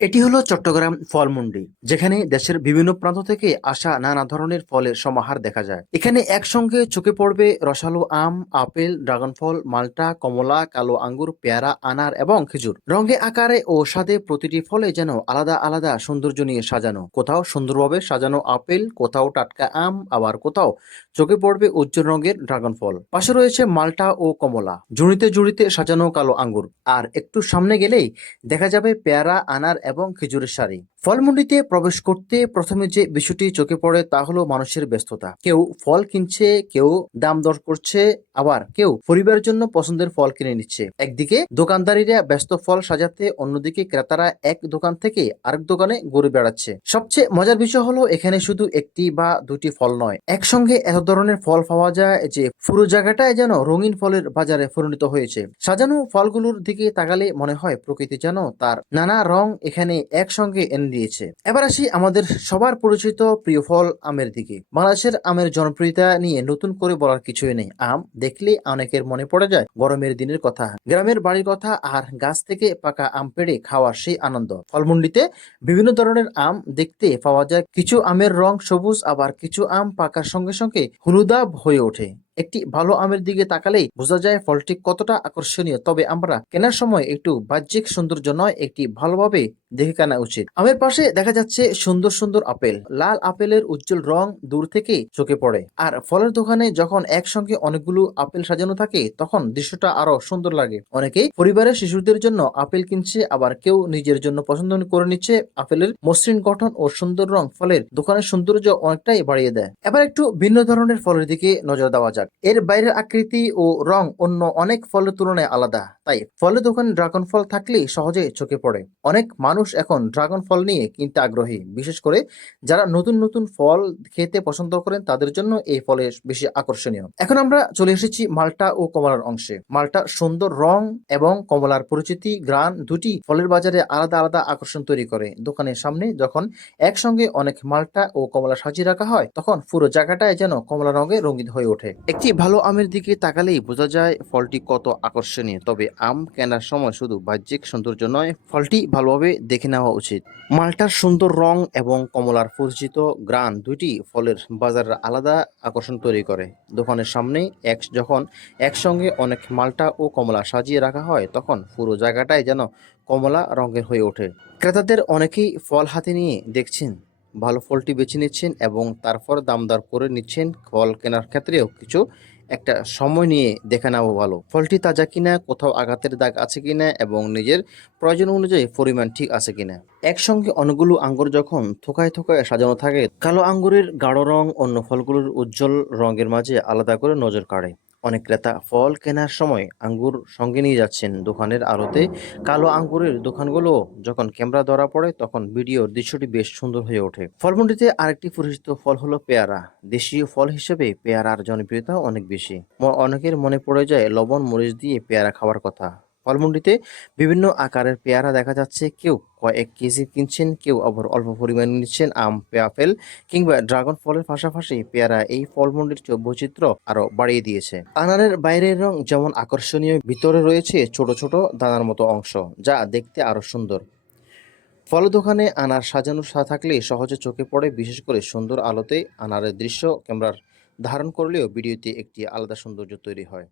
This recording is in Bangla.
এটি হলো চট্টগ্রাম ফল মন্ডি, যেখানে দেশের বিভিন্ন প্রান্ত থেকে আসা নানা ধরনের ফলের সমাহার দেখা যায়। এখানে একসঙ্গে চোখে পড়বে রসালো আম, আপেল, ড্রাগন ফল, মাল্টা, কমলা, কালো আঙ্গুর, পেয়ারা, আনার এবং খেজুর। রঙে আকারে ও স্বাদে প্রতিটি ফলে যেন আলাদা আলাদা সৌন্দর্য নিয়ে সাজানো। কোথাও সুন্দরভাবে সাজানো আপেল, কোথাও টাটকা আম, আবার কোথাও চোখে পড়বে উজ্জ্বল রঙের ড্রাগন ফল। পাশে রয়েছে মাল্টা ও কমলা, জুড়িতে জুড়িতে সাজানো কালো আঙ্গুর। আর একটু সামনে গেলেই দেখা যাবে পেয়ারা, আনার এবং খেজুরের সারি। ফলমন্ডিতে প্রবেশ করতে প্রথমে যে বিষয়টি চোখে পড়ে তা হলো মানুষের ব্যস্ততা। কেউ ফল কিনছে, কেউ দাম দর করছে, আবার কেউ পরিবারের জন্য পছন্দের ফল কিনে নিচ্ছে। একদিকে দোকানদারিরা ব্যস্ত ফল সাজাতে, অন্যদিকে ক্রেতারা এক দোকান থেকে আরেক দোকানে ঘুরে বেড়াচ্ছে। সবচেয়ে মজার বিষয় হলো এখানে শুধু একটি বা দুটি ফল নয়, একসঙ্গে এত ধরনের ফল পাওয়া যায় যে পুরো জায়গাটায় যেন রঙিন ফলের বাজারে পরিণত হয়েছে। সাজানো ফলগুলোর দিকে তাকালে মনে হয় প্রকৃতি যেন তার নানা রং এখানে একসঙ্গে এনে দিয়েছে। এবার আসি আমাদের সবার পরিচিত প্রিয় ফল আমের দিকে। বাংলাদেশের আমের জনপ্রিয়তা নিয়ে নতুন করে বলার কিছুই নেই। আম দেখলে অনেকের মনে পড়ে যায় গরমের দিনের কথা, গ্রামের বাড়ির কথা, আর গাছ থেকে পাকা আম পেড়ে খাওয়ার সেই আনন্দ। ফলমন্ডিতে বিভিন্ন ধরনের আম দেখতে পাওয়া যায়। কিছু আমের রং সবুজ, আবার কিছু আম পাকার সঙ্গে সঙ্গে হলুদাভ হয়ে ওঠে। একটি ভালো আমের দিকে তাকালেই বোঝা যায় ফলটি কতটা আকর্ষণীয়। তবে আমরা কেনার সময় একটু বাহ্যিক সৌন্দর্য নয়, একটি ভালোভাবে দেখে কেনা উচিত। আমের পাশে দেখা যাচ্ছে সুন্দর সুন্দর আপেল। লাল আপেলের উজ্জ্বল রং দূর থেকে চোখে পড়ে। আর ফলের দোকানে যখন একসঙ্গে অনেকগুলো আপেল সাজানো থাকে তখন দৃশ্যটা আরো সুন্দর লাগে। অনেকেই পরিবারের শিশুদের জন্য আপেল কিনছে, আবার কেউ নিজের জন্য পছন্দ করে নিচ্ছে। আপেলের মসৃণ গঠন ও সুন্দর রং ফলের দোকানের সৌন্দর্য অনেকটাই বাড়িয়ে দেয়। এবার একটু ভিন্ন ধরনের ফলের দিকে নজর দেওয়া যাক। এর বাইরের আকৃতি ও রং অন্য অনেক ফলের তুলনায় আলাদা, তাই ফলের দোকানে ড্রাগন ফল থাকলেই সহজে চোখে পড়ে। অনেক মানুষ এখন ড্রাগন ফল নিয়ে কিনতে আগ্রহী, বিশেষ করে যারা নতুন নতুন ফল খেতে পছন্দ করেন তাদের জন্য এই ফলে বেশি আকর্ষণীয়। এখন আমরা চলে এসেছি মাল্টা ও কমলার অংশে। মাল্টার সুন্দর রং এবং কমলার পরিচিতি গ্রান দুটি ফলের বাজারে আলাদা আলাদা আকর্ষণ তৈরি করে। দোকানের সামনে যখন একসঙ্গে অনেক মাল্টা ও কমলা সাজিয়ে রাখা হয় তখন পুরো জায়গাটায় যেন কমলা রঙে রঙিন হয়ে ওঠে। একটি ভালো আমের দিকে তাকালেই বোঝা যায় ফলটি কত আকর্ষণীয়। তবে আম কেনার সময় শুধু বাহ্যিক সৌন্দর্য নয়, ফলটি ভালোভাবে দেখে নেওয়া উচিত। মাল্টার সুন্দর রং এবং কমলার পরিচিত গ্রান দুইটি ফলের বাজারের আলাদা আকর্ষণ তৈরি করে। দোকানের সামনে যখন একসঙ্গে অনেক মাল্টা ও কমলা সাজিয়ে রাখা হয় তখন পুরো জায়গাটাই যেন কমলা রঙের হয়ে ওঠে। ক্রেতাদের অনেকেই ফল হাতে নিয়ে দেখছেন, ভালো ফলটি বেছে নিচ্ছেন এবং তারপর দামদার করে নিচ্ছেন। ফল কেনার ক্ষেত্রেও কিছু একটা সময় নিয়ে দেখে নেওয়া ভালো, ফলটি তাজা কিনা, কোথাও আঘাতের দাগ আছে কিনা এবং নিজের প্রয়োজন অনুযায়ী পরিমাণ ঠিক আছে কিনা। একসঙ্গে অনেকগুলো আঙ্গুর যখন থোকায় থোকায় সাজানো থাকে, কালো আঙ্গুরের গাঢ় রং অন্য ফলগুলোর উজ্জ্বল রঙের মাঝে আলাদা করে নজর কাড়ে। অনেক ক্রেতা ফল কেনার সময় আঙ্গুর সঙ্গে নিয়ে যাচ্ছেন দোকানের আড়তে। কালো আঙ্গুরের দোকানগুলো যখন ক্যামেরা ধরা পড়ে তখন ভিডিওর দৃশ্যটি বেশ সুন্দর হয়ে ওঠে। ফলমন্ডিতে আরেকটি পরিচিত ফল হলো পেয়ারা। দেশীয় ফল হিসেবে পেয়ারার জনপ্রিয়তা অনেক বেশি। অনেকের মনে পড়ে যায় লবণ মরিচ দিয়ে পেয়ারা খাওয়ার কথা। ফলমন্ডিতে বিভিন্ন আকারের পেয়ারা দেখা যাচ্ছে। কেউ কয়েক কেজি কিনছেন, কেউ আবার অল্প পরিমাণে নিচ্ছেন। আম, আপেল কিংবা ড্রাগন ফলের পাশাপাশি পেয়ারা এই ফলমন্ডির বৈচিত্র্য আরো বাড়িয়ে দিয়েছে। আনারের বাইরের রং যেমন আকর্ষণীয়, ভিতরে রয়েছে ছোট ছোট দানার মতো অংশ যা দেখতে আরো সুন্দর। ফলের দোকানে আনার সাজানো থাকলে সহজে চোখে পড়ে, বিশেষ করে সুন্দর আলোতে। আনারের দৃশ্য ক্যামেরার ধারণ করলেও ভিডিওতে একটি আলাদা সৌন্দর্য তৈরি হয়।